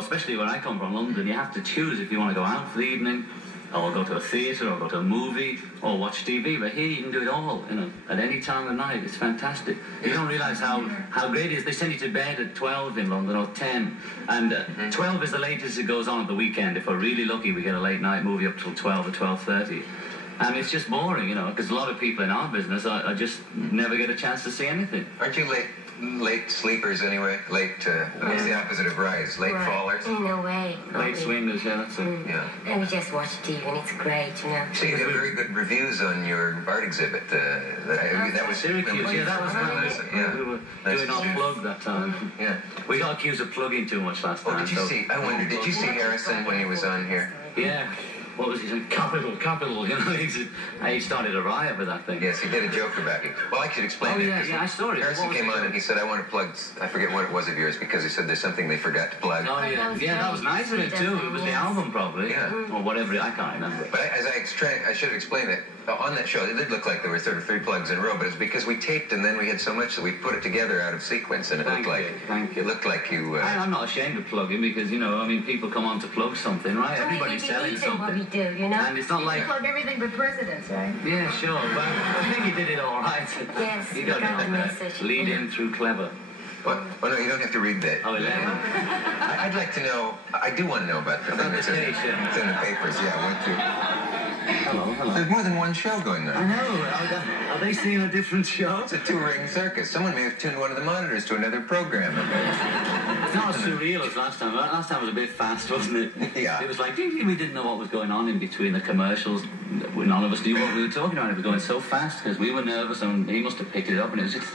especially where I come from, London, you have to choose if you want to go out for the evening, or go to a theatre, or go to a movie, or watch TV. But here you can do it all, at any time of night. It's fantastic. You don't realise how great it is. They send you to bed at 12 in London, or 10, and 12 is the latest it goes on at the weekend. If we're really lucky, we get a late night movie up till 12 or 12:30. And it's just boring, because a lot of people in our business I just never get a chance to see anything. Aren't you late sleepers anyway? What's the opposite of rise? Late fallers? In a way. Late swingers, yeah, that's it. Yeah. And we just watch TV and it's great, So you have very good reviews on your art exhibit. That was Syracuse, yeah, that was nice. Yeah. We were doing our plug that time. Yeah. We got accused of plugging too much last time. Did you see Harrison when he was on here? Yeah. What was he saying? Capital. He started a riot with that thing. Yes, he did a joke about it. Well, I should explain it. Yeah, I saw it. Harrison came on and he said, I want to plug, I forget what it was of yours, because he said there's something they forgot to plug. Oh, yeah. That was nice of it, too. It was the album, probably. Yeah. Or whatever, I can't remember. But I should explain that on that show, it did look like there were sort of 3 plugs in a row, but it's because we taped and then we had so much that we put it together out of sequence, and it looked like you... I'm not ashamed of plugging because, people come on to plug something, right? Everybody's selling something. What we do, And it's not like... You plug everything but presidents, right? Yeah, sure, but I think you did it all right. Yes, you got the message. Lead in through clever. Well, no, you don't have to read that. Oh, 11. I'd like to know, I do want to know about the thing that's in the papers. Yeah, I went to... Hello. There's more than one show going on. I know. Are they seeing a different show? It's a 2-ring circus. Someone may have tuned one of the monitors to another program. It's not as surreal as last time. Last time was a bit fast, wasn't it? Yeah. It was like, we didn't know what was going on in between the commercials. None of us knew what we were talking about. It was going so fast because we were nervous, and he must have picked it up, and it was just...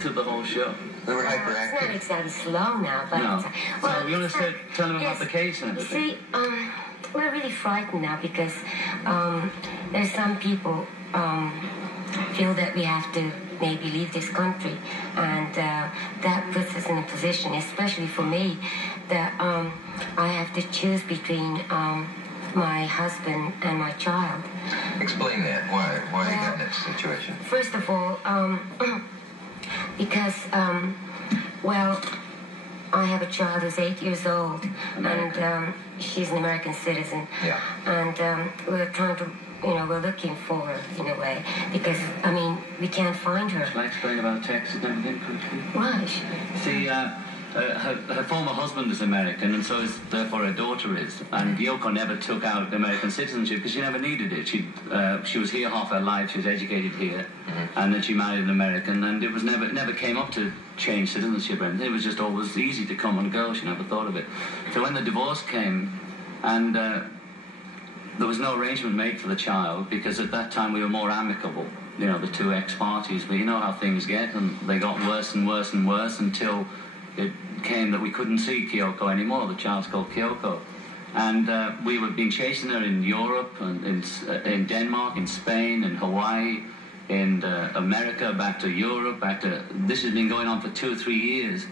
through the whole show. We were hyperactive. It's not exactly slow now, but... No. Well, so you want to tell them about the case and everything? You see, we're really frightened now because there's some people feel that we have to maybe leave this country, and that puts us in a position, especially for me, that I have to choose between my husband and my child. Explain that. Why you got in that situation? First of all, because, I have a child who's 8 years old, and she's an American citizen. Yeah. And we're trying to, we're looking for her in a way, because, we can't find her. Shall I explain about Texas and everything quickly? Right. See, her former husband is American, and so is therefore her daughter is. And Yoko never took out American citizenship because she never needed it. She was here half her life. She was educated here, and then she married an American. And it was never came up to change citizenship or anything. It was just always easy to come and go. She never thought of it. So when the divorce came, and there was no arrangement made for the child because at that time we were more amicable. The 2 ex-parties. But you know how things get, and they got worse and worse and worse until it came that we couldn't see Kyoko anymore. The child's called Kyoko. And we were being chasing her in Europe, and in Denmark, in Spain, in Hawaii, in America, back to Europe, this has been going on for 2 or 3 years.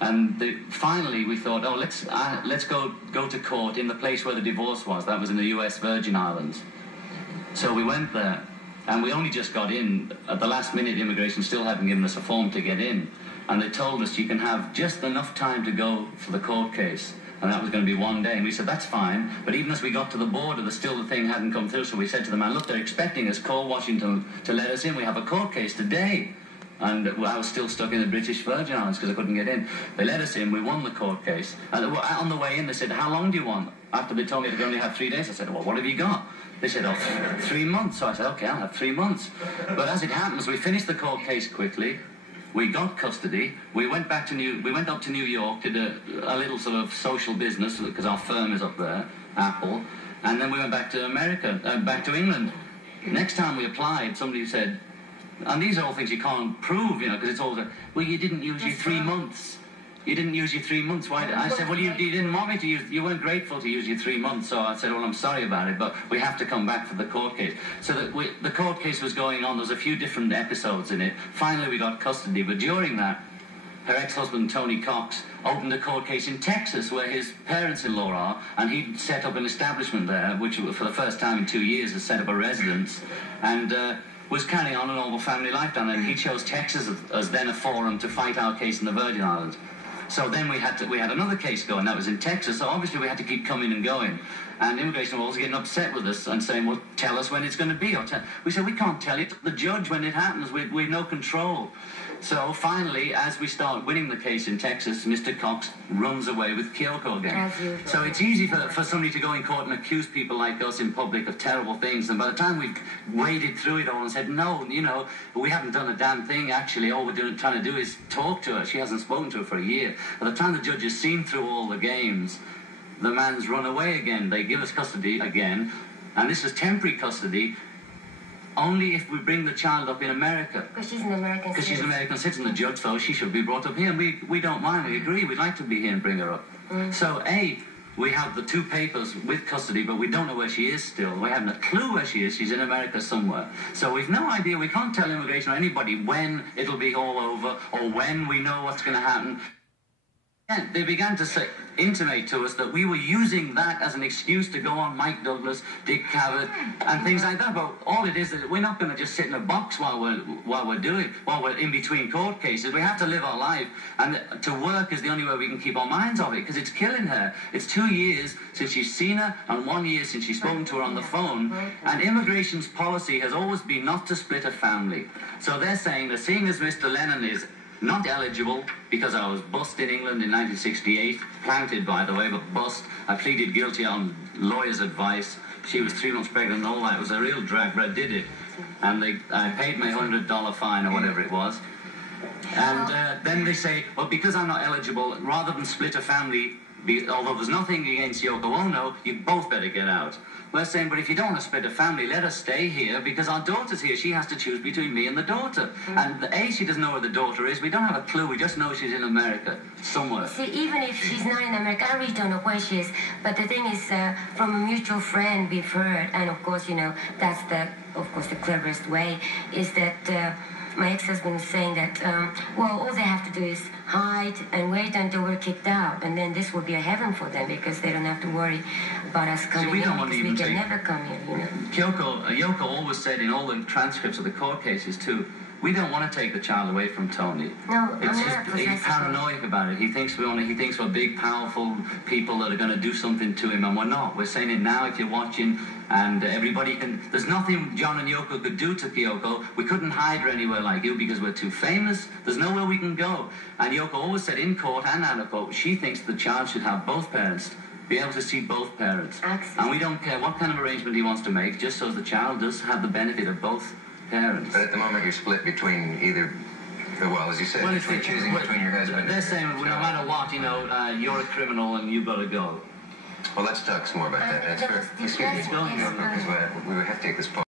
And finally we thought, let's go to court in the place where the divorce was. That was in the US Virgin Islands. So we went there, and we only just got in. At the last minute, immigration still hadn't given us a form to get in. And they told us you can have just enough time to go for the court case. And that was going to be 1 day. And we said, that's fine. But even as we got to the border, the thing hadn't come through. So we said to the man, look, they're expecting us, call Washington to let us in. We have a court case today. And I was still stuck in the British Virgin Islands because I couldn't get in. They let us in. We won the court case. And on the way in, they said, how long do you want? After they told me they only have 3 days, I said, well, what have you got? They said, 3 months. So I said, okay, I'll have 3 months. But as it happens, we finished the court case quickly. We got custody. We went up to New York, did a little sort of social business because our firm is up there, Apple, and then we went back to America, back to England. Next time we applied, somebody said, and these are all things you can't prove, because it's all well, you didn't use your 3 months. You didn't use your 3 months. Why? I said, well, you didn't want me to use. You weren't grateful to use your 3 months. So I said, well, I'm sorry about it, but we have to come back for the court case. So the court case was going on. There was a few different episodes in it. Finally, we got custody. But during that, her ex-husband, Tony Cox, opened a court case in Texas where his parents-in-law are, and he set up an establishment there, which for the first time in 2 years has set up a residence, and was carrying on a normal family life down there. And he chose Texas as then a forum to fight our case in the Virgin Islands. So then we had another case going. That was in Texas. So obviously we had to keep coming and going. And immigration was getting upset with us and saying, well, tell us when it's going to be. We said, we can't tell it. The judge, when it happens, we have no control. So finally, as we start winning the case in Texas, Mr. Cox runs away with Kyoko again. So it's easy for somebody to go in court and accuse people like us in public of terrible things. And by the time we've waded through it all and said, no, you know, we haven't done a damn thing, actually. All we're trying to do is talk to her. She hasn't spoken to her for a year. By the time the judge has seen through all the games, the man's run away again. They give us custody again. And this is temporary custody only if we bring the child up in America. Because she's an American citizen. Because she's an American citizen. The judge thought she should be brought up here. And we don't mind. We agree. We'd like to be here and bring her up. So, we have the 2 papers with custody, but we don't know where she is still. We haven't a clue where she is. She's in America somewhere. So we've no idea. We can't tell immigration or anybody when it'll be all over or when we know what's going to happen. And they began to intimate to us that we were using that as an excuse to go on Mike Douglas, Dick Cavett, and things like that. But all it is that we're not going to just sit in a box while we're in between court cases. We have to live our life, and to work is the only way we can keep our minds off it, because it's killing her. It's 2 years since she's seen her, and 1 year since she's spoken to her on the phone. And immigration's policy has always been not to split a family. So they're saying that seeing as Mr. Lennon is not eligible because I was bussed in England in 1968, planted by the way, but bussed. I pleaded guilty on lawyer's advice. She was 3 months pregnant and all that. It was a real drag, but I did it. And I paid my $100 fine or whatever it was. And then they say, well, because I'm not eligible, rather than split a family, although there's nothing against Yoko Ono, you both better get out. We're saying, but if you don't want to split a family, let her stay here, because our daughter's here. She has to choose between me and the daughter. And she doesn't know where the daughter is. We don't have a clue. We just know she's in America, somewhere. See, even if she's not in America, I really don't know where she is. But the thing is, from a mutual friend we've heard, and of course, you know, that's the cleverest way, is that my ex-husband was saying that, well, all they have to do is hide and wait until we're kicked out, and then this will be a heaven for them because they don't have to worry about us coming in, because we can never come in, you know. Yoko always said in all the transcripts of the court cases too, we don't want to take the child away from Tony. No, he's paranoid about it. He thinks we're big, powerful people that are going to do something to him, and we're not. We're saying it now if you're watching, and everybody can. There's nothing John and Yoko could do to Kyoko. We couldn't hide her anywhere like you because we're too famous. There's nowhere we can go. And Yoko always said in court and out of court, she thinks the child should have both parents, be able to see both parents. Excellent. And we don't care what kind of arrangement he wants to make, just so the child does have the benefit of both parents. But at the moment you're split between either, well, as you said, you're choosing between your husband. They're saying, well, no matter what, you know, you're a criminal and you've got to go. Well, let's talk some more about that. Excuse me. We have to take this pause.